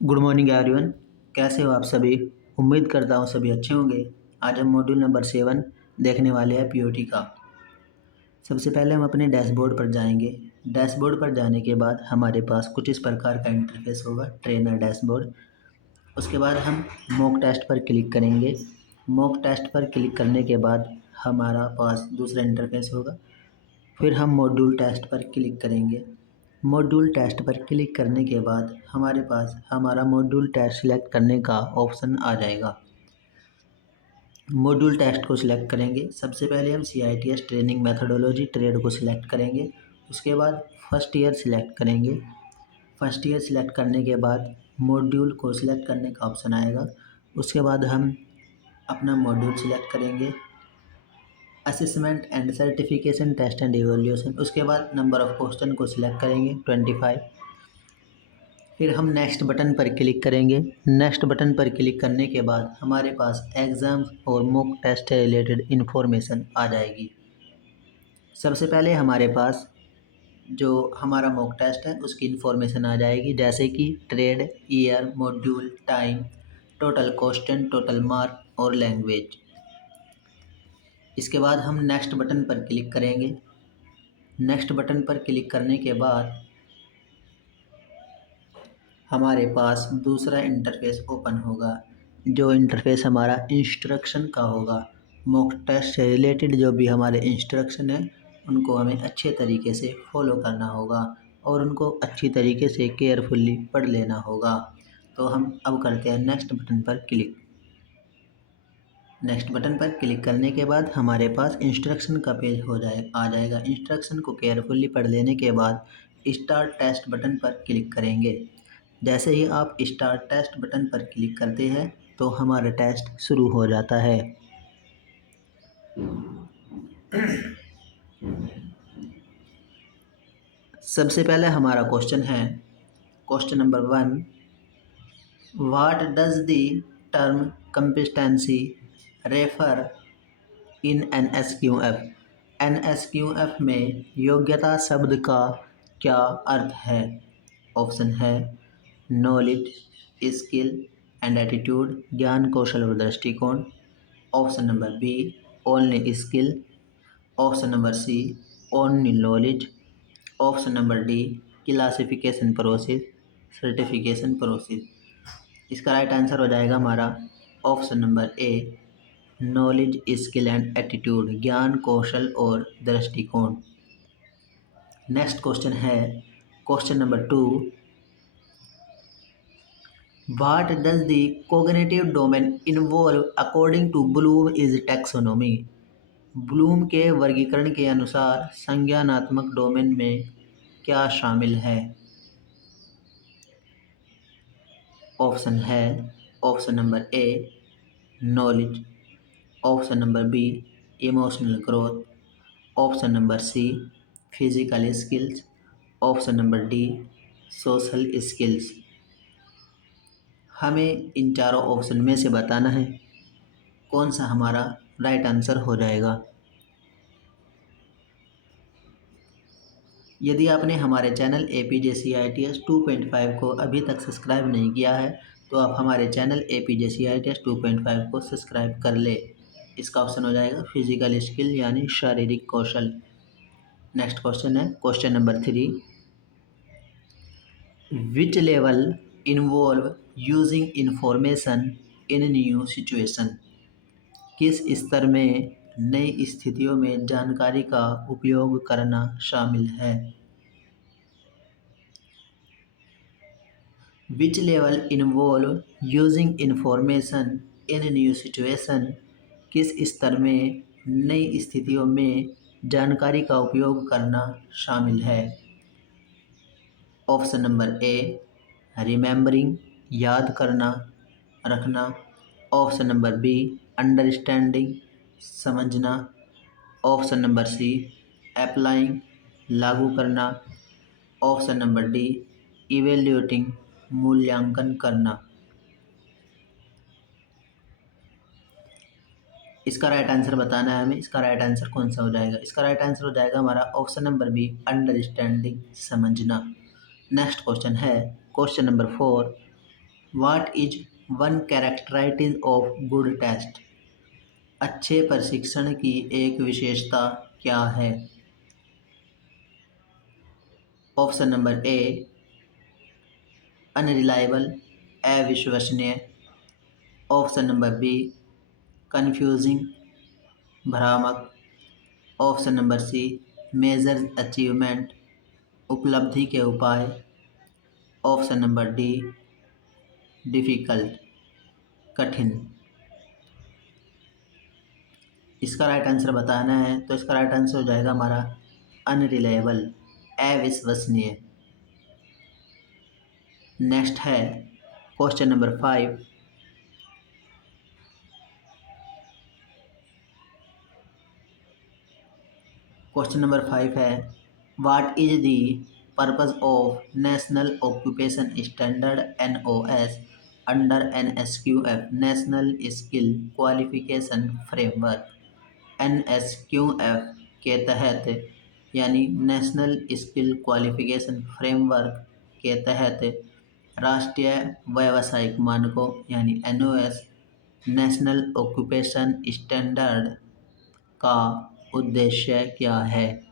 Good morning everyone. कैसे हो आप सभी? उम्मीद करता हूँ सभी अच्छे होंगे। आज हम मॉड्यूल नंबर 7 देखने वाले हैं पीओटी का। सबसे पहले हम अपने डैशबोर्ड पर जाएंगे। डैशबोर्ड पर जाने के बाद हमारे पास कुछ इस प्रकार का इंटरफेस होगा, ट्रेनर डैशबोर्ड। उसके बाद हम मॉक टेस्ट पर क्लिक करेंगे। मॉक टेस्ट पर क्लिक करने के बाद हमारा पास दूसरा इंटरफेस होगा। फिर हम मॉड्यूल टेस्ट पर क्लिक करेंगे। मॉड्यूल टेस्ट पर क्लिक करने के बाद हमारे पास हमारा मॉड्यूल टेस्ट सिलेक्ट करने का ऑप्शन आ जाएगा। मॉड्यूल टेस्ट को सिलेक्ट करेंगे। सबसे पहले हम CITS ट्रेनिंग मेथोडोलॉजी ट्रेड को सिलेक्ट करेंगे। उसके बाद फर्स्ट ईयर सिलेक्ट करेंगे। फर्स्ट ईयर सिलेक्ट करने के बाद मॉड्यूल को सिलेक्ट करने का ऑप्शन आएगा। उसके बाद हम अपना मॉड्यूल सिलेक्ट करेंगे, assessment and certification test and evaluation. उसके बाद नंबर ऑफ क्वेश्चन को सिलेक्ट करेंगे 25। फिर हम नेक्स्ट बटन पर क्लिक करेंगे। नेक्स्ट बटन पर क्लिक करने के बाद हमारे पास एग्ज़ाम्स और मॉक टेस्ट से रिलेटेड इन्फॉर्मेशन आ जाएगी। सबसे पहले हमारे पास जो हमारा मॉक टेस्ट है उसकी इन्फॉर्मेशन आ जाएगी, जैसे कि trade, year, module, time, total question, total mark और लैंग्वेज। इसके बाद हम नेक्स्ट बटन पर क्लिक करेंगे। नेक्स्ट बटन पर क्लिक करने के बाद हमारे पास दूसरा इंटरफेस ओपन होगा। जो इंटरफेस हमारा इंस्ट्रक्शन का होगा। मॉक टेस्ट से रिलेटेड जो भी हमारे इंस्ट्रक्शन है उनको हमें अच्छे तरीके से फॉलो करना होगा और उनको अच्छी तरीके से केयरफुली पढ़ लेना होगा। तो हम अब करते हैं नेक्स्ट बटन पर क्लिक। नेक्स्ट बटन पर क्लिक करने के बाद हमारे पास इंस्ट्रक्शन का पेज आ जाएगा। इंस्ट्रक्शन को केयरफुली पढ़ लेने के बाद स्टार्ट टेस्ट बटन पर क्लिक करेंगे। जैसे ही आप स्टार्ट टेस्ट बटन पर क्लिक करते हैं तो हमारा टेस्ट शुरू हो जाता है। सबसे पहले हमारा क्वेश्चन है, question number 1, what does the term competency refer in NSQF? NSQF में योग्यता शब्द का क्या अर्थ है? ऑप्शन है नॉलेज, स्किल एंड एटीट्यूड, ज्ञान, कौशल और दृष्टिकोण। Option number B only skill. Option number C only knowledge. Option number D classification process, certification process. इसका राइट आंसर हो जाएगा हमारा option number A knowledge, skill and attitude, ज्ञान, कौशल और दृष्टिकोण। नेक्स्ट क्वेश्चन है question number 2, what does the cognitive domain involve according to Bloom is taxonomy? Bloom के वर्गीकरण के अनुसार संज्ञानात्मक डोमेन में क्या शामिल है? ऑप्शन है option number A knowledge, option number B emotional growth, option number C physical skills, option number D social skills. हमें इन चारों ऑप्शन में से बताना है कौन सा हमारा राइट आंसर हो जाएगा। यदि आपने हमारे चैनल APJCITS 2.5 को अभी तक सब्सक्राइब नहीं किया है तो आप हमारे चैनल APJCITS 2.5 को सब्सक्राइब कर ले। इसका ऑप्शन हो जाएगा फिजिकल स्किल यानी शारीरिक कौशल। नेक्स्ट क्वेश्चन है question number 3, which level involve using information in new situation? किस स्तर में नई स्थितियों में जानकारी का उपयोग करना शामिल है? Which level involve using information in new situation? किस स्तर में नई स्थितियों में जानकारी का उपयोग करना शामिल है? ऑप्शन नंबर ए रिमेंबरिंग, याद करना, रखना। ऑप्शन नंबर बी अंडरस्टैंडिंग, समझना। ऑप्शन नंबर सी अप्लाइंग, लागू करना। ऑप्शन नंबर डी इवेल्यूएटिंग, मूल्यांकन करना। इसका राइट आंसर बताना है हमें। इसका राइट आंसर कौन सा हो जाएगा? इसका राइट आंसर हो जाएगा हमारा ऑप्शन नंबर बी अंडरस्टैंडिंग, समझना। नेक्स्ट क्वेश्चन है question number 4, what is one characteristic of good test? अच्छे प्रशिक्षण की एक विशेषता क्या है? ऑप्शन नंबर ए अनरिलायबल, अविश्वसनीय। ऑप्शन नंबर बी कन्फ्यूजिंग, भ्रामक। Option number C measure achievement, उपलब्धि के उपाय। ऑप्शन नंबर डी डिफ़िकल्ट, कठिन। इसका राइट आंसर बताना है तो इसका राइट आंसर हो जाएगा हमारा अनरिलायबल, अविश्वसनीय। नेक्स्ट है क्वेश्चन नंबर 5। क्वेश्चन नंबर 5 है what is the purpose of national occupation standard NOS under NSQF national skill qualification framework. NSQF के तहत यानी नेशनल स्किल क्वालिफिकेशन फ्रेमवर्क के तहत राष्ट्रीय व्यावसायिक मानकों यानी NOS नेशनल ऑक्यूपेशन स्टैंडर्ड का उद्देश्य क्या है?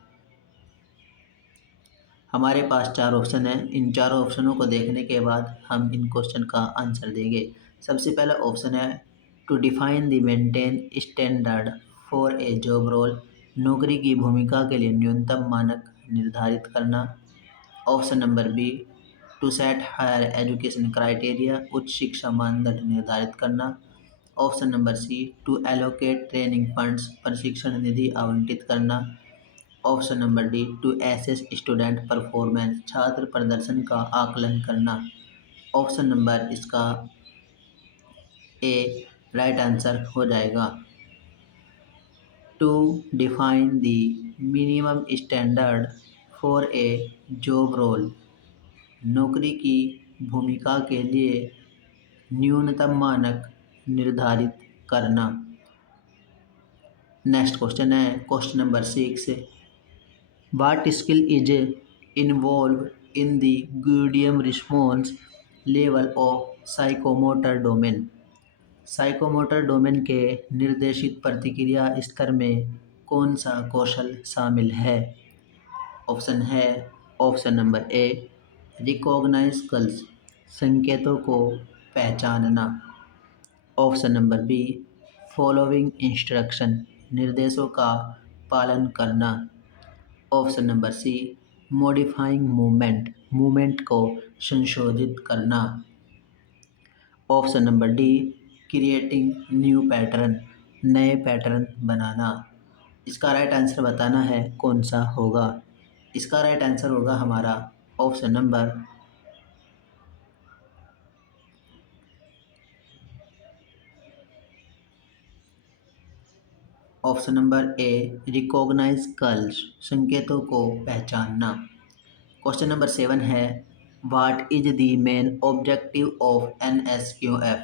हमारे पास 4 ऑप्शन हैं। इन चारों ऑप्शनों को देखने के बाद हम इन क्वेश्चन का आंसर देंगे। सबसे पहला ऑप्शन है to define the maintain standard for a job role, नौकरी की भूमिका के लिए न्यूनतम मानक निर्धारित करना। Option number B to set higher education criteria, उच्च शिक्षा मानदंड निर्धारित करना। Option number C to allocate training funds, प्रशिक्षण निधि आवंटित करना। Option number D to assess student performance, छात्र प्रदर्शन का आकलन करना। ऑप्शन नंबर इसका ए राइट आंसर हो जाएगा to define the minimum standard for a job role, नौकरी की भूमिका के लिए न्यूनतम मानक निर्धारित करना। नेक्स्ट क्वेश्चन है question number 6। What skill is involved in the Gaudium response level of psychomotor domain? Psychomotor domain के निर्देशित प्रतिक्रिया स्तर में कौन सा कौशल शामिल है? ऑप्शन है option number A recognise calls, संकेतों को पहचानना। Option number B following instruction, निर्देशों का पालन करना। Option number C modifying movement, movement को संशोधित करना। Option number D creating new pattern, नए पैटर्न बनाना। इसका राइट आंसर बताना है कौन सा होगा। इसका राइट आंसर होगा हमारा option number A recognise calls, संकेतों को पहचानना। क्वेश्चन नंबर 7 है what is the main objective of NSQF?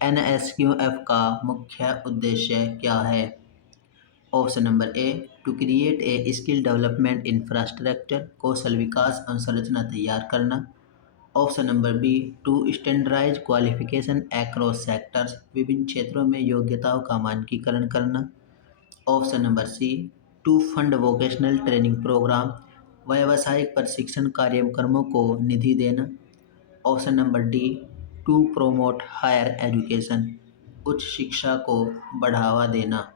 NSQF का मुख्य उद्देश्य क्या है? Option number A to create a skill development infrastructure, कौशल विकास अवसंरचना तैयार करना। Option number B to standardise qualification across sectors, विभिन्न क्षेत्रों में योग्यताओं का मानकीकरण करना। Option number C to fund vocational training programme, व्यावसायिक प्रशिक्षण कार्यक्रमों को निधि देना। Option number D to promote higher education, उच्च शिक्षा को बढ़ावा देना।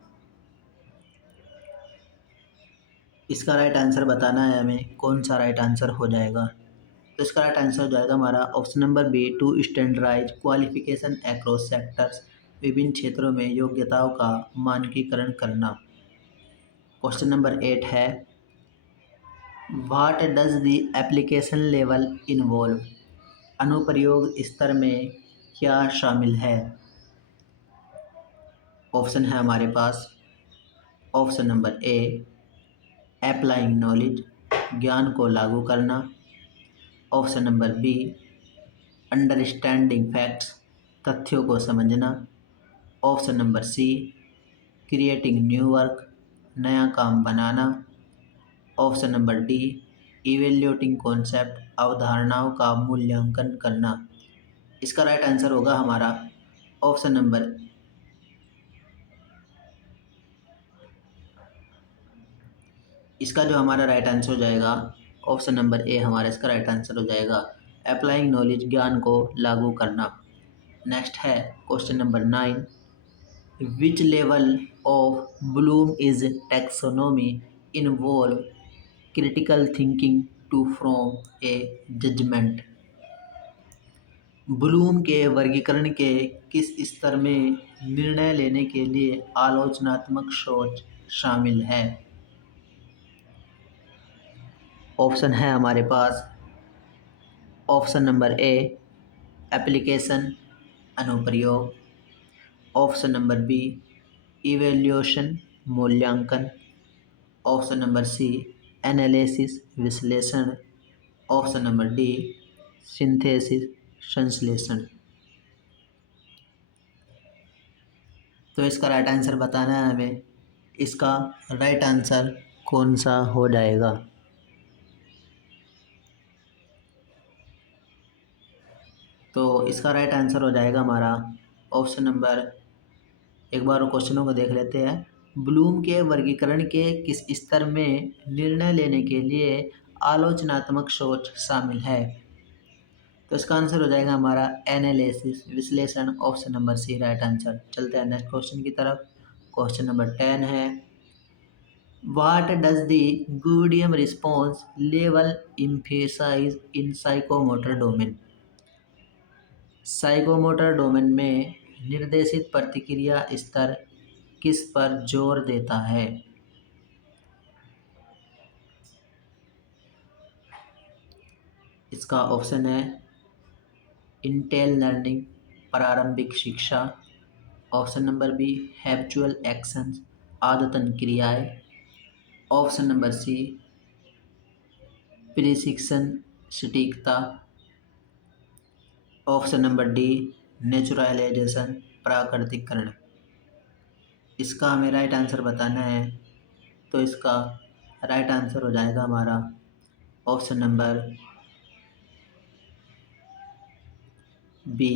इसका राइट आंसर बताना है हमें कौन सा राइट आंसर हो जाएगा। तो इसका राइट आंसर हो जाएगा हमारा option number B to standardise qualification across sectors, विभिन्न क्षेत्रों में योग्यताओं का मानकीकरण करना। क्वेश्चन नंबर 8 है what does the application level involve? अनुप्रयोग स्तर में क्या शामिल है? ऑप्शन है हमारे पास option number A applying knowledge, ज्ञान को लागू करना। Option number B understanding facts, तथ्यों को समझना। Option number C creating new work, नया काम बनाना। Option number D evaluating concept, अवधारणाओं का मूल्यांकन करना। इसका राइट आंसर होगा हमारा ऑप्शन नंबर इसका जो हमारा राइट आंसर हो जाएगा ऑप्शन नंबर ए हमारा इसका राइट आंसर हो जाएगा। अप्लाइंग नॉलेज, ज्ञान को लागू करना। नेक्स्ट है question number 9, which level of Bloom is taxonomy involve critical thinking to from a judgement. Bloom के वर्गीकरण के किस स्तर में निर्णय लेने के लिए आलोचनात्मक सोच शामिल है। ऑप्शन है हमारे पास ऑप्शन नंबर ए एप्लीकेशन अनुप्रयोग, ऑप्शन नंबर बी इवेल्यूशन मूल्यांकन, ऑप्शन नंबर सी एनालिसिस विश्लेषण, ऑप्शन नंबर डी सिंथेसिस संश्लेषण। तो इसका राइट आंसर बताना है हमें, इसका राइट आंसर कौन सा हो जाएगा। तो इसका राइट आंसर हो जाएगा हमारा ऑप्शन नंबर, एक बार क्वेश्चनों को देख लेते हैं। ब्लूम के वर्गीकरण के किस स्तर में निर्णय लेने के लिए आलोचनात्मक सोच शामिल है। तो इसका आंसर हो जाएगा हमारा एनालिसिस विश्लेषण, option number C right answer. चलते हैं नेक्स्ट क्वेश्चन की तरफ। क्वेश्चन नंबर 10 है, what does the guided response level emphasise in psychomotor domain. Psychomotor domain में निर्देशित प्रतिक्रिया स्तर किस पर जोर देता है। इसका ऑप्शन है इंटेल लर्निंग प्रारंभिक शिक्षा, option number B habitual actions आदतन क्रियाएं, ऑप्शन नंबर सी प्रशिक्षण सटीकता, ऑप्शन नंबर डी नेचुरलाइजेशन प्राकृतिकरण। इसका हमें राइट आंसर बताना है, तो इसका राइट आंसर हो जाएगा हमारा option number B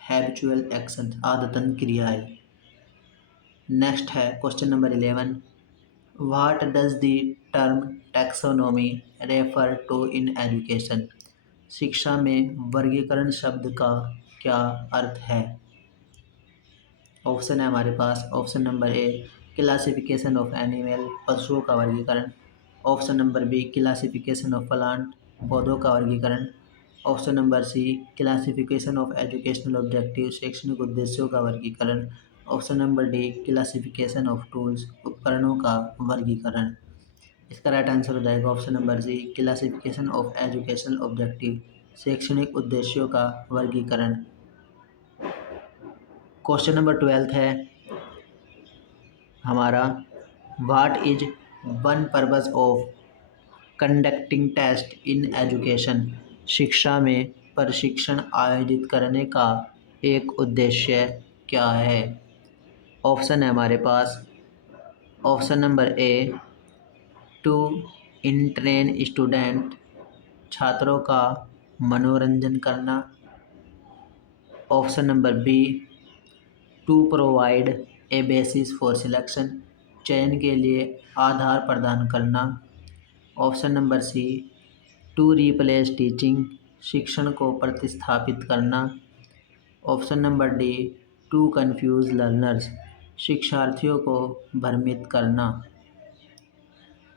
habitual action आदतन क्रियाएं। नेक्स्ट है question number 11, what does the term taxonomy refer to in education. शिक्षा में वर्गीकरण शब्द का क्या अर्थ है। ऑप्शन है हमारे पास option number A classification of animal पशुओं का वर्गीकरण, option number B classification of plant पौधों का वर्गीकरण, option number C classification of educational objective शैक्षणिक उद्देश्यों का वर्गीकरण, option number D classification of tools उपकरणों का वर्गीकरण। इसका राइट आंसर हो जाएगा option number C classification of educational objective शैक्षणिक उद्देश्यों का वर्गीकरण। क्वेश्चन नंबर 12 है हमारा, what is one purpose of conducting test in education. शिक्षा में प्रशिक्षण आयोजित करने का एक उद्देश्य क्या है। ऑप्शन है हमारे पास option number A to entertain student छात्रों का मनोरंजन करना, option number B to provide a basis for selection चयन के लिए आधार प्रदान करना, option number C to replace teaching शिक्षण को प्रतिस्थापित करना, option number D to confuse learners शिक्षार्थियों को भ्रमित करना।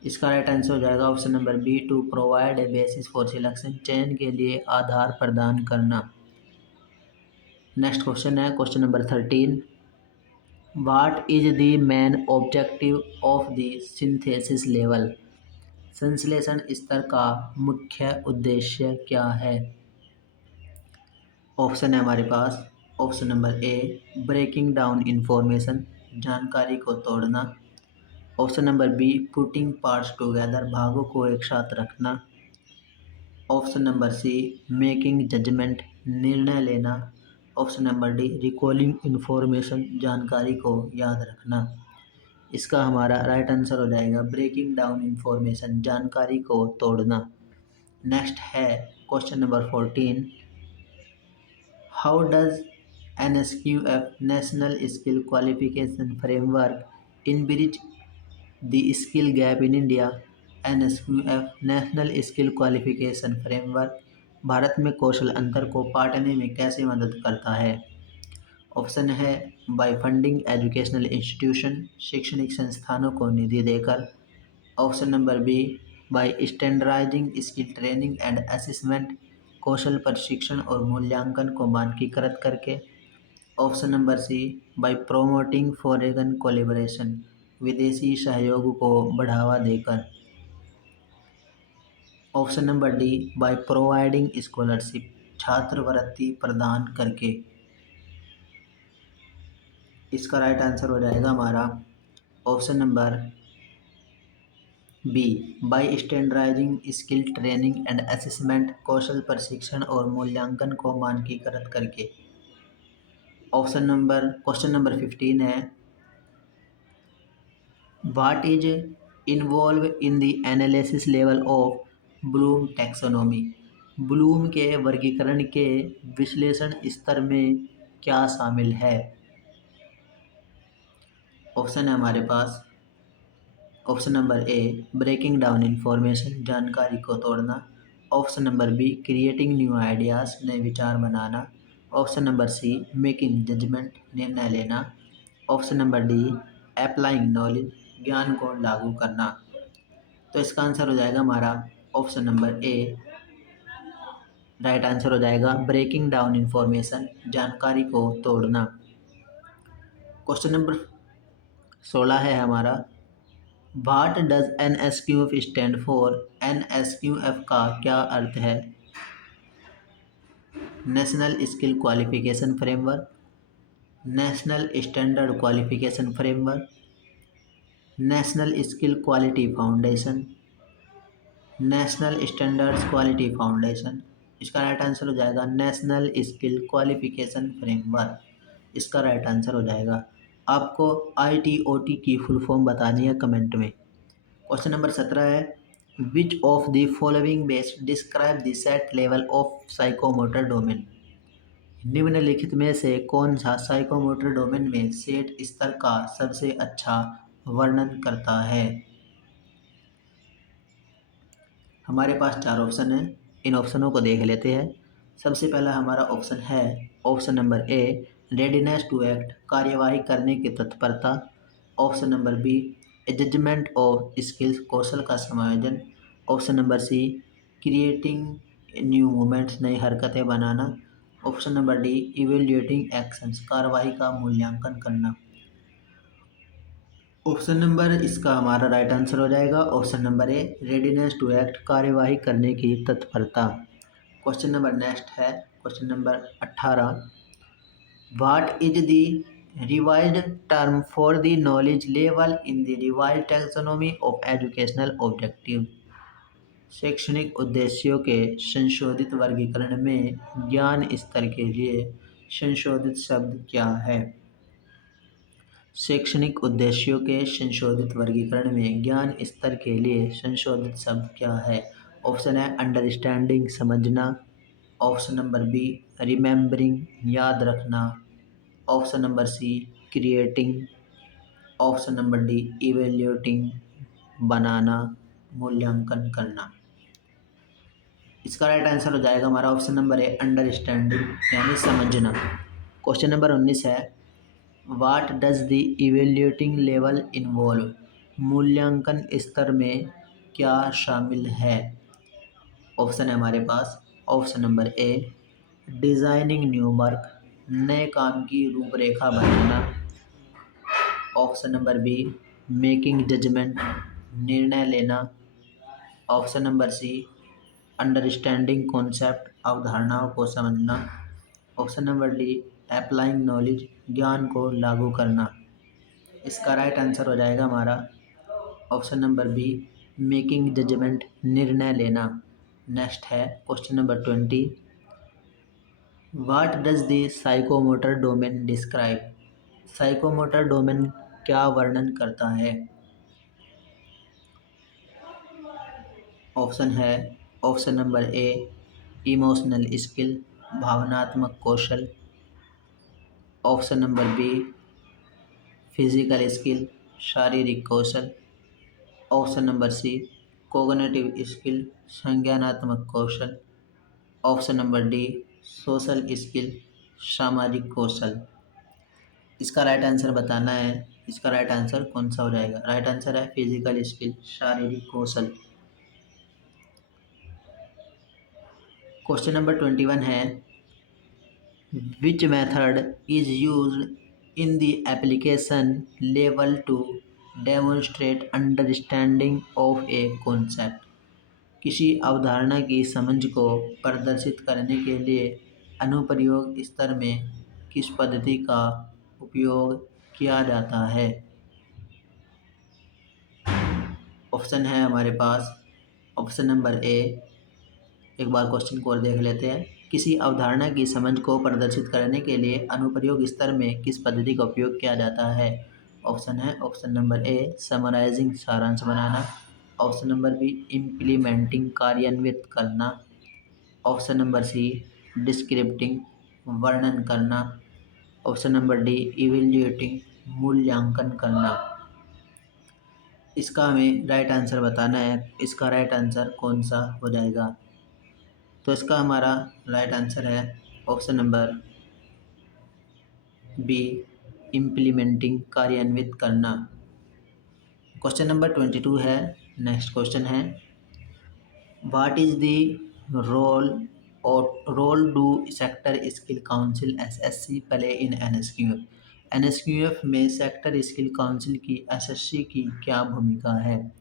इसका राइट आंसर हो जाएगा option number B to provide a basis for selection चयन के लिए आधार प्रदान करना। नेक्स्ट क्वेश्चन है question number 13, what is the main objective of the synthesis level. संश्लेषण स्तर का मुख्य उद्देश्य क्या है। ऑप्शन है हमारे पास option number A breaking down information जानकारी को तोड़ना, option number B putting parts together भागों को एक साथ रखना, option number C making judgement निर्णय लेना, option number D recalling information जानकारी को याद रखना। इसका हमारा राइट आंसर हो जाएगा ब्रेकिंग डाउन इंफॉर्मेशन जानकारी को तोड़ना। नेक्स्ट है question number 14, how does NSQF national skill qualification framework in bridge the skill gap in India? NSQF national skill qualification framework Bharat में कौशल अंतर को पाटने में कैसे मदद करता है? ऑप्शन है बाय फंडिंग एजुकेशनल इंस्टीट्यूशन, शैक्षणिक संस्थानों को निधि देकर। Option number B by standardising skill training and assessment, कौशल प्रशिक्षण और मूल्यांकन को मानकीकृत करके। Option number C by promoting foreign collaboration, विदेशी सहयोग को बढ़ावा देकर। Option number D by providing scholarship, छात्रवृत्ति प्रदान करके। इसका राइट आंसर हो जाएगा हमारा option number B by standardising skill training and assessment, कौशल प्रशिक्षण और मूल्यांकन को मानकीकृत करके। क्वेश्चन नंबर 15 है, what is involve in the analysis level of Bloom taxonomy? Bloom के वर्गीकरण के विश्लेषण स्तर में क्या शामिल है? ऑप्शन है हमारे पास option number A breaking down information, जानकारी को तोड़ना। Option number B creating new ideas, नए विचार बनाना। Option number C making judgement, निर्णय लेना। Option number D applying knowledge, ज्ञान को लागू करना। तो इसका आंसर हो जाएगा हमारा ऑप्शन नंबर ए। राइट आंसर हो जाएगा ब्रेकिंग डाउन इंफॉर्मेशन, जानकारी को तोड़ना। क्वेश्चन नंबर 16 है हमारा, what does NSQF stand for? NSQF का क्या अर्थ है? National skill qualification framework, national standard qualification framework, national skill quality foundation, national standards quality foundation. इसका राइट आंसर हो जाएगा नेशनल स्किल क्वालिफिकेशन फ्रेमवर्क। इसका राइट आंसर हो जाएगा। आपको ITOT की फुल फॉर्म बतानी है कमेंट में। क्वेश्चन नंबर 17 है, which of the following best describe the set level of psychomotor domain? निम्नलिखित में से कौन सा साइकोमोटर डोमेन में सेट स्तर का सबसे अच्छा वर्णन करता है? हमारे पास 4 ऑप्शन है, इन ऑप्शनों को देख लेते हैं। सबसे पहला हमारा ऑप्शन है option number A readiness to act, कार्यवाही करने की तत्परता। Option number B judgment of skills, कौशल का समायोजन। Option number C creating new movements, नई हरकतें बनाना। Option number D evaluating actions, कार्रवाई का मूल्यांकन करना। ऑप्शन नंबर इसका हमारा राइट आंसर हो जाएगा option number A readiness to act, कार्यवाही करने की तत्परता। क्वेश्चन नंबर नेक्स्ट है question number 18, what is the revised term for the knowledge level in the revised taxonomy of educational objective? शैक्षणिक उद्देश्यों के संशोधित वर्गीकरण में ज्ञान स्तर के लिए संशोधित शब्द क्या है? शैक्षणिक उद्देश्यों के संशोधित वर्गीकरण में ज्ञान स्तर के लिए संशोधित शब्द क्या है? ऑप्शन है अंडरस्टैंडिंग, समझना। ऑप्शन नंबर बी रिमेम्बरिंग, याद रखना। Option number C creating. Option number D evaluating, बनाना, मूल्यांकन करना। इसका राइट आंसर हो जाएगा हमारा ऑप्शन नंबर ए अंडरस्टैंडिंग, यानी समझना। क्वेश्चन नंबर 19 है, what does the evaluating level involve? मूल्यांकन स्तर में क्या शामिल है? ऑप्शन है हमारे पास option number A designing new work, नए काम की रूपरेखा बनाना। Option number B making judgement, निर्णय लेना। Option number C understanding concept, अवधारणाओं को समझना। Option number D applying knowledge, ज्ञान को लागू करना। इसका राइट आंसर हो जाएगा हमारा option number B making judgement, निर्णय लेना। नेक्स्ट है question number 20, what does the psychomotor domain describe? Psychomotor domain क्या वर्णन करता है? ऑप्शन है option number A emotional skill, भावनात्मक कौशल। Option number B physical skill, शारीरिक कौशल। Option number C cognitive skill, संज्ञानात्मक कौशल। Option number D social skill, सामाजिक कौशल। इसका राइट आंसर बताना है। इसका राइट आंसर कौन सा हो जाएगा? राइट आंसर है फिजिकल स्किल, शारीरिक कौशल। क्वेश्चन नंबर 21 है, which method is used in the application level to demonstrate understanding of a concept. किसी अवधारणा की समझ को प्रदर्शित करने के लिए अनुप्रयोग स्तर में किस पद्धति का उपयोग किया जाता है? ऑप्शन है हमारे पास। ऑप्शन नंबर ए, एक बार क्वेश्चन को और देख लेते हैं। किसी अवधारणा की समझ को प्रदर्शित करने के लिए अनुप्रयोग स्तर में किस पद्धति का उपयोग किया जाता है? ऑप्शन है ऑप्शन नंबर ए समराइजिंग, सारांश बनाना। ऑप्शन नंबर बी इम्प्लीमेंटिंग, कार्यान्वित करना। ऑप्शन नंबर सी डिस्क्रिप्टिंग, वर्णन करना। ऑप्शन नंबर डी इवेल्युएटिंग, मूल्यांकन करना। इसका हमें राइट आंसर बताना है। इसका राइट आंसर कौन सा हो जाएगा? तो इसका हमारा राइट आंसर है ऑप्शन नंबर बी इम्प्लीमेंटिंग, कार्यान्वित करना। क्वेश्चन नंबर 22 है। नेक्स्ट क्वेश्चन है, what is the role do sector skill council SSC play in NSQF? NSQF में सेक्टर स्किल काउंसिल की एसएससी की क्या भूमिका है?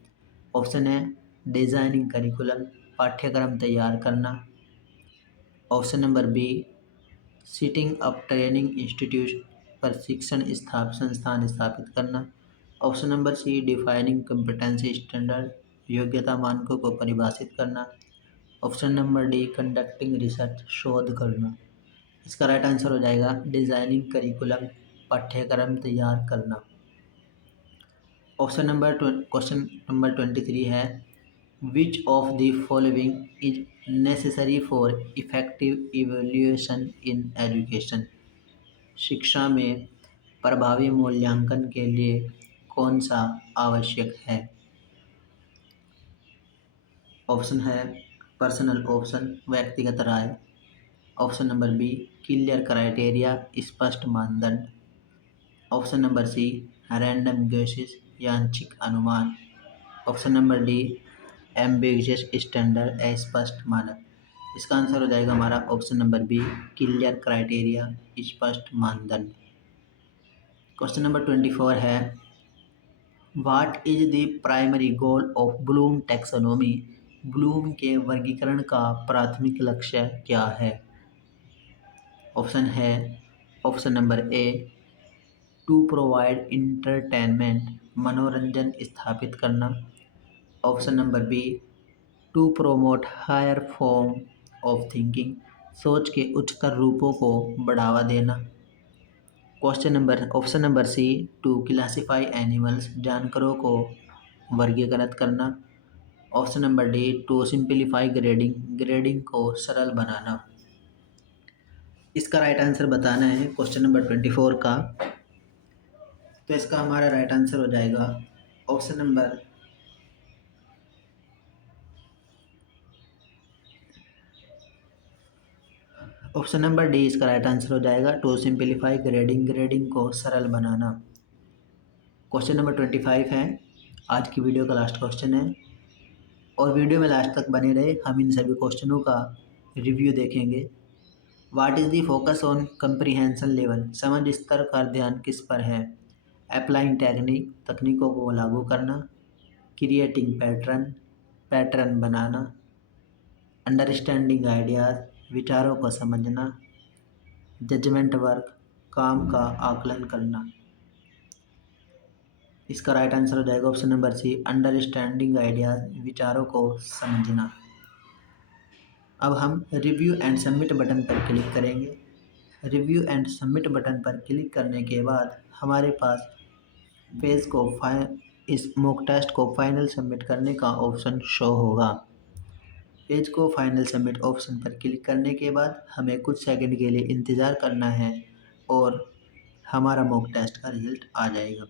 ऑप्शन है डिजाइनिंग करिकुलम, पाठ्यक्रम तैयार करना। Option number B setting up training institute, प्रशिक्षण संस्थान स्थापित करना। Option number C defining competency standard, योग्यता मानकों को परिभाषित करना। Option number D conducting research, शोध करना। इसका राइट आंसर हो जाएगा डिजाइनिंग करिकुलम, पाठ्यक्रम तैयार करना। क्वेश्चन नंबर 23 है, which of the following is necessary for effective evaluation in education? शिक्षा में प्रभावी मूल्यांकन के लिए कौन सा आवश्यक है? ऑप्शन है पर्सनल ऑप्शन, व्यक्तिगत राय। Option number B clear criteria, स्पष्ट मानदंड। Option number C random guesses, यादृच्छिक अनुमान। Option number D ambiguous standard, अस्पष्ट मानक। इसका आंसर हो जाएगा हमारा option number B clear criteria, स्पष्ट मानदंड। क्वेश्चन नंबर 24 है, what is the primary goal of Bloom taxonomy? Bloom के वर्गीकरण का प्राथमिक लक्ष्य क्या है? ऑप्शन है option number A to provide entertainment, मनोरंजन स्थापित करना। Option number B to promote higher form of thinking, सोच के उच्चतर रूपों को बढ़ावा देना। Option number C to classify animals, जानवरों को वर्गीकृत करना। Option number D to simplify grading, grading को सरल बनाना। इसका राइट आंसर बताना है क्वेश्चन नंबर 24 का। तो इसका हमारा राइट आंसर हो जाएगा ऑप्शन नंबर डी। इसका राइट आंसर हो जाएगा टू सिंप्लीफाई ग्रेडिंग, ग्रेडिंग को सरल बनाना। क्वेश्चन नंबर 25 है, आज की वीडियो का लास्ट क्वेश्चन है और वीडियो में लास्ट तक बने रहे। हम इन सभी क्वेश्चनों का रिव्यू देखेंगे। What is the focus on comprehension level? समझ स्तर का ध्यान किस पर है? अप्लाइंग टेक्निक, तकनीकों को लागू करना। क्रिएटिंग पैटर्न, पैटर्न बनाना। अंडरस्टैंडिंग आइडियाज, विचारों को समझना। जजमेंट वर्क, काम का आकलन करना। इसका राइट आंसर हो जाएगा option number C understanding ideas, विचारों को समझना। अब हम रिव्यू एंड सबमिट बटन पर क्लिक करेंगे। रिव्यू एंड सबमिट बटन पर क्लिक करने के बाद हमारे पास पेज को इस मॉक टेस्ट को फाइनल सबमिट करने का ऑप्शन शो होगा। पेज को फाइनल सबमिट ऑप्शन पर क्लिक करने के बाद हमें कुछ सेकंड के लिए इंतज़ार करना है और हमारा मॉक टेस्ट का रिज़ल्ट आ जाएगा।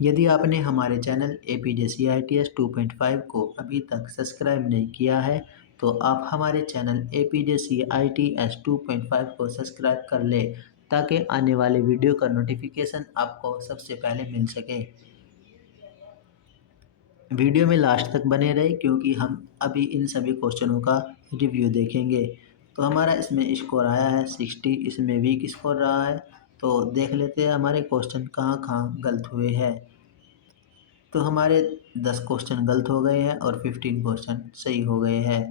यदि आपने हमारे चैनल APJCITS 2.5 को अभी तक सब्सक्राइब नहीं किया है तो आप हमारे चैनल APJCITS 2.5 को सब्सक्राइब कर लें ताकि आने वाले वीडियो का नोटिफिकेशन आपको सबसे पहले मिल सके। वीडियो में लास्ट तक बने रहे क्योंकि हम अभी इन सभी क्वेश्चनों का रिव्यू देखेंगे। तो हमारा इसमें स्कोर आया है 60, इसमें वीक स्कोर रहा है। तो देख लेते हैं हमारे क्वेश्चन कहाँ कहाँ गलत हुए हैं। तो हमारे 10 क्वेश्चन गलत हो गए हैं और 15 क्वेश्चन सही हो गए हैं।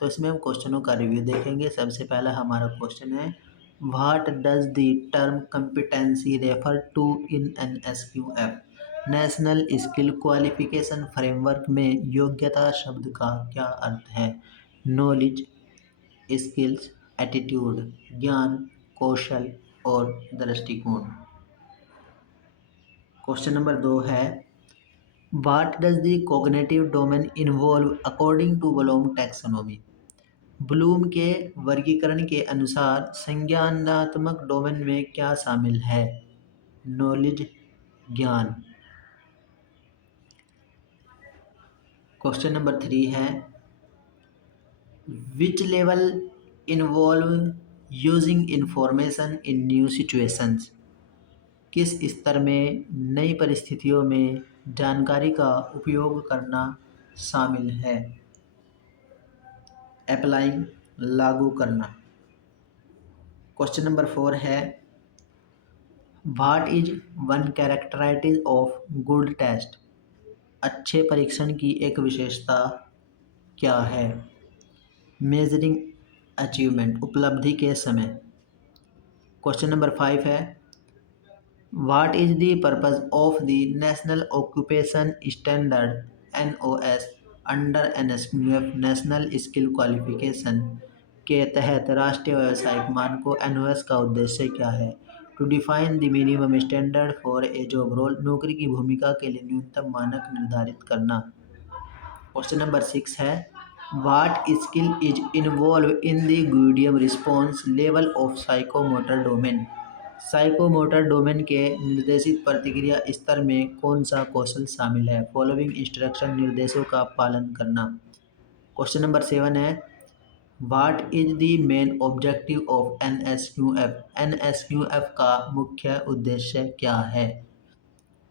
तो इसमें हम क्वेश्चनों का रिव्यू देखेंगे। सबसे पहला हमारा क्वेश्चन है, what does the term competency refer to in NSQF? National skill qualification framework में योग्यता शब्द का क्या अर्थ है? नॉलेज, स्किल्स, एटीट्यूड, ज्ञान, कौशल और दृष्टिकोण। क्वेश्चन नंबर 2 है, what does the cognitive domain involve according to Bloom taxonomy? Bloom के वर्गीकरण के अनुसार संज्ञानात्मक डोमेन में क्या शामिल है? नॉलेज, ज्ञान। क्वेश्चन नंबर 3 है, which level involve using information in new situations? किस स्तर में नई परिस्थितियों में जानकारी का उपयोग करना शामिल है? अप्लाइंग, लागू करना। क्वेश्चन नंबर 4 है, what is one characteristic of good test? अच्छे परीक्षण की एक विशेषता क्या है? मेजरिंग अचीवमेंट, उपलब्धि के समय। क्वेश्चन नंबर 5 है, what is the purpose of the national occupation standard NOS under NSQF national skill qualification के तहत राष्ट्रीय व्यावसायिक मानकों NOS का उद्देश्य क्या है? To define the minimum standard for a job role, नौकरी की भूमिका के लिए न्यूनतम मानक निर्धारित करना। क्वेश्चन नंबर 6 है, what skill is involve in the guided response level of psychomotor domain? Psychomotor domain के निर्देशित प्रतिक्रिया स्तर में कौन सा कौशल शामिल है? फॉलोइंग इंस्ट्रक्शन, निर्देशों का पालन करना। क्वेश्चन नंबर 7 है, what is the main objective of NSQF? NSQF का मुख्य उद्देश्य क्या है?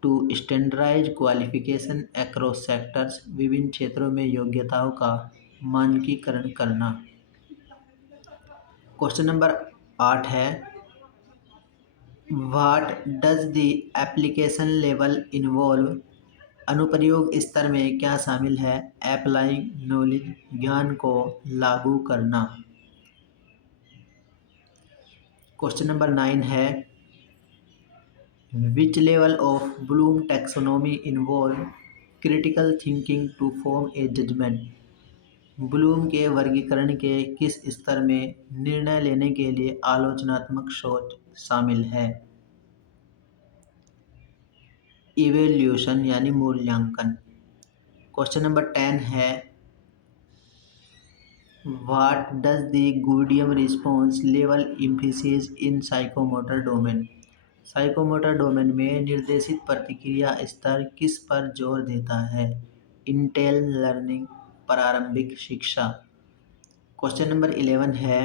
To standardise qualification across sectors, विभिन्न क्षेत्रों में योग्यताओं का मानकीकरण करना। क्वेश्चन नंबर 8 है, what does the application level involve? अनुप्रयोग स्तर में क्या शामिल है? अप्लाइंग नॉलेज, ज्ञान को लागू करना। क्वेश्चन नंबर 9 है, which level of Bloom taxonomy involve critical thinking to form a judgement? Bloom के वर्गीकरण के किस स्तर में निर्णय लेने के लिए आलोचनात्मक सोच शामिल है? इवेल्यूशन यानी मूल्यांकन। क्वेश्चन नंबर 10 है, what does the guided response level emphasis in psychomotor domain? Psychomotor domain में निर्देशित प्रतिक्रिया स्तर किस पर जोर देता है? इंटेल लर्निंग, प्रारंभिक शिक्षा। क्वेश्चन नंबर 11 है,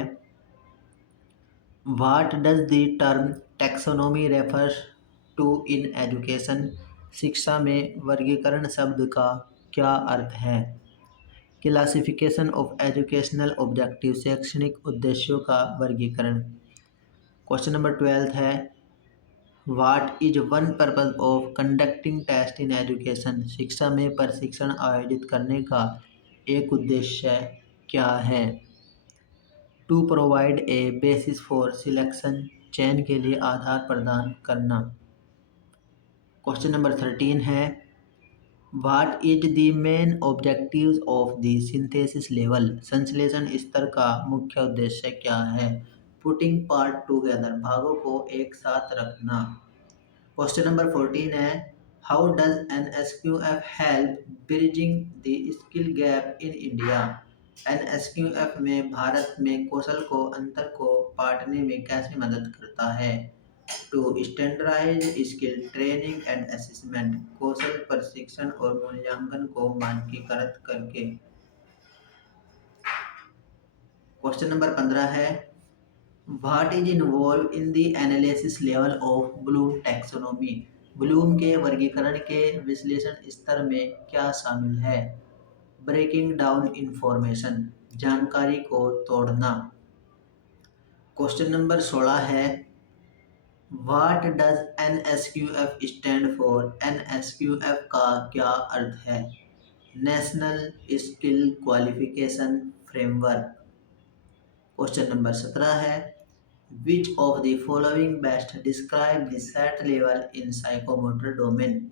what does the term taxonomy refers to in education? शिक्षा में वर्गीकरण शब्द का क्या अर्थ है? क्लासिफिकेशन ऑफ एजुकेशनल ऑब्जेक्टिव, शैक्षणिक उद्देश्यों का वर्गीकरण। क्वेश्चन नंबर 12 है, what is one purpose of conducting test in education? शिक्षा में प्रशिक्षण आयोजित करने का एक उद्देश्य क्या है? To provide a basis for selection, चयन के लिए आधार प्रदान करना। क्वेश्चन नंबर 13 है, what is the main objectives of the synthesis level? संश्लेषण स्तर का मुख्य उद्देश्य क्या है? पुटिंग पार्ट टुगेदर, भागों को एक साथ रखना। क्वेश्चन नंबर 14 है, how does NSQF help bridging the skill gap in India? NSQF में भारत में कौशल को अंतर को पाटने में कैसे मदद करता है? To standardize skill training and assessment, कौशल प्रशिक्षण और मूल्यांकन को मानकीकृत करके। क्वेश्चन नंबर 15 है, what is involve in the analysis level of Bloom taxonomy, Bloom के वर्गीकरण के विश्लेषण स्तर में क्या शामिल है? ब्रेकिंग डाउन इंफॉर्मेशन, जानकारी को तोड़ना। क्वेश्चन नंबर 16 है, what does NSQF stand for, NSQF का क्या अर्थ है? National skill qualification framework. Question number 17 है, which of the following best describe the set level in psychomotor domain,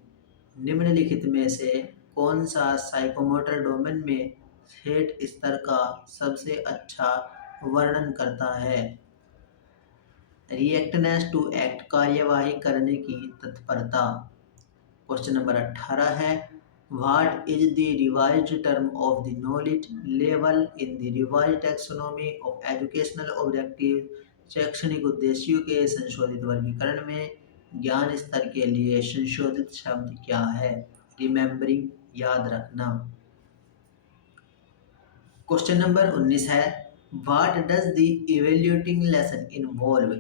निम्नलिखित में से कौन सा साइकोमोटर डोमेन में सेट स्तर का सबसे अच्छा वर्णन करता है? रिएक्टनेस टू एक्ट, कार्यवाही करने की तत्परता। क्वेश्चन नंबर 18 है, what is the revised term of the knowledge level in the revised taxonomy of educational objective, शैक्षणिक उद्देश्यों के संशोधित वर्गीकरण में ज्ञान स्तर के लिए संशोधित शब्द क्या है? रिमेम्बरिंग, याद रखना। क्वेश्चन नंबर 19 है, what does the evaluating lesson involve,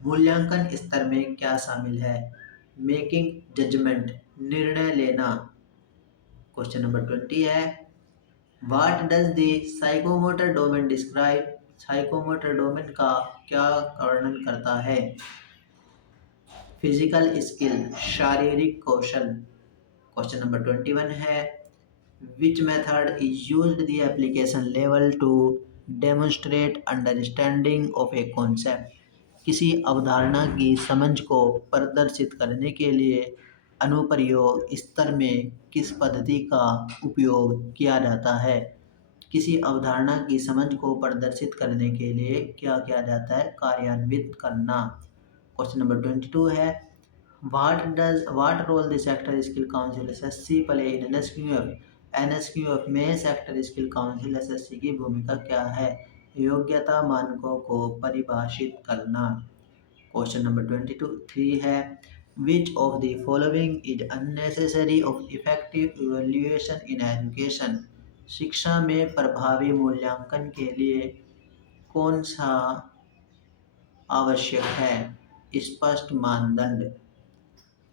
मूल्यांकन स्तर में क्या शामिल है? मेकिंग जजमेंट, निर्णय लेना। क्वेश्चन नंबर 20 है, what does the psychomotor domain describe, psychomotor domain का क्या वर्णन करता है? फिजिकल स्किल, शारीरिक कौशल। क्वेश्चन नंबर 21 है, which method is used the application level to demonstrate understanding of a concept, किसी अवधारणा की समझ को प्रदर्शित करने के लिए अनुप्रयोग स्तर में किस पद्धति का उपयोग किया जाता है? किसी अवधारणा की समझ को प्रदर्शित करने के लिए क्या किया जाता है? कार्यान्वित करना। क्वेश्चन नंबर 22 है, what role the sector skill council SSC play in NSQF, NSQF में सेक्टर स्किल काउंसिल एसएससी की भूमिका क्या है? योग्यता मानकों को परिभाषित करना। क्वेश्चन नंबर 23 है, which of the following is unnecessary of effective evaluation in education, शिक्षा में प्रभावी मूल्यांकन के लिए कौन सा आवश्यक है? स्पष्ट मानदंड।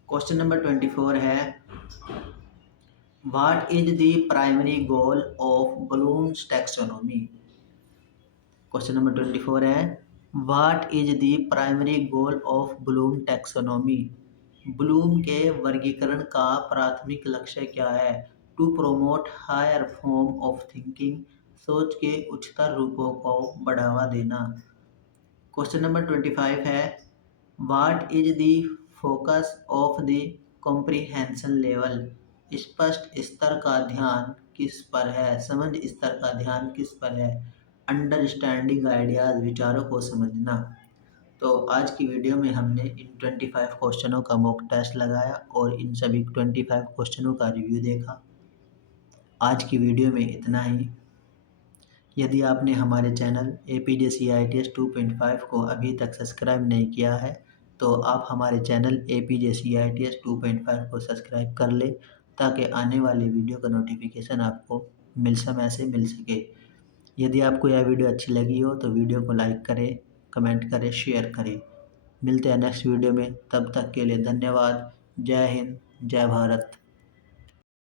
क्वेश्चन नंबर 24 है, what is the primary goal of Bloom's taxonomy. Question number 24 है, what is the primary goal of Bloom taxonomy, Bloom के वर्गीकरण का प्राथमिक लक्ष्य क्या है? To promote higher form of thinking, सोच के उच्चतर रूपों को बढ़ावा देना। क्वेश्चन नंबर 25 है, what is the focus of the comprehension level, स्पष्ट स्तर का ध्यान किस पर है? समझ स्तर का ध्यान किस पर है? अंडरस्टैंडिंग आइडियाज़, विचारों को समझना। तो आज की वीडियो में हमने इन 25 क्वेश्चनों का मॉक टेस्ट लगाया और इन सभी 25 क्वेश्चनों का रिव्यू देखा। आज की वीडियो में इतना ही। यदि आपने हमारे चैनल APJCITS 2.5 को अभी तक सब्सक्राइब नहीं किया है तो आप हमारे चैनल APJCITS 2.5 को सब्सक्राइब कर लें ताकि आने वाली वीडियो का नोटिफिकेशन आपको समय से मिल सके। यदि आपको यह वीडियो अच्छी लगी हो तो वीडियो को लाइक करें, कमेंट करें, शेयर करें। मिलते हैं नेक्स्ट वीडियो में, तब तक के लिए धन्यवाद। जय हिंद, जय भारत।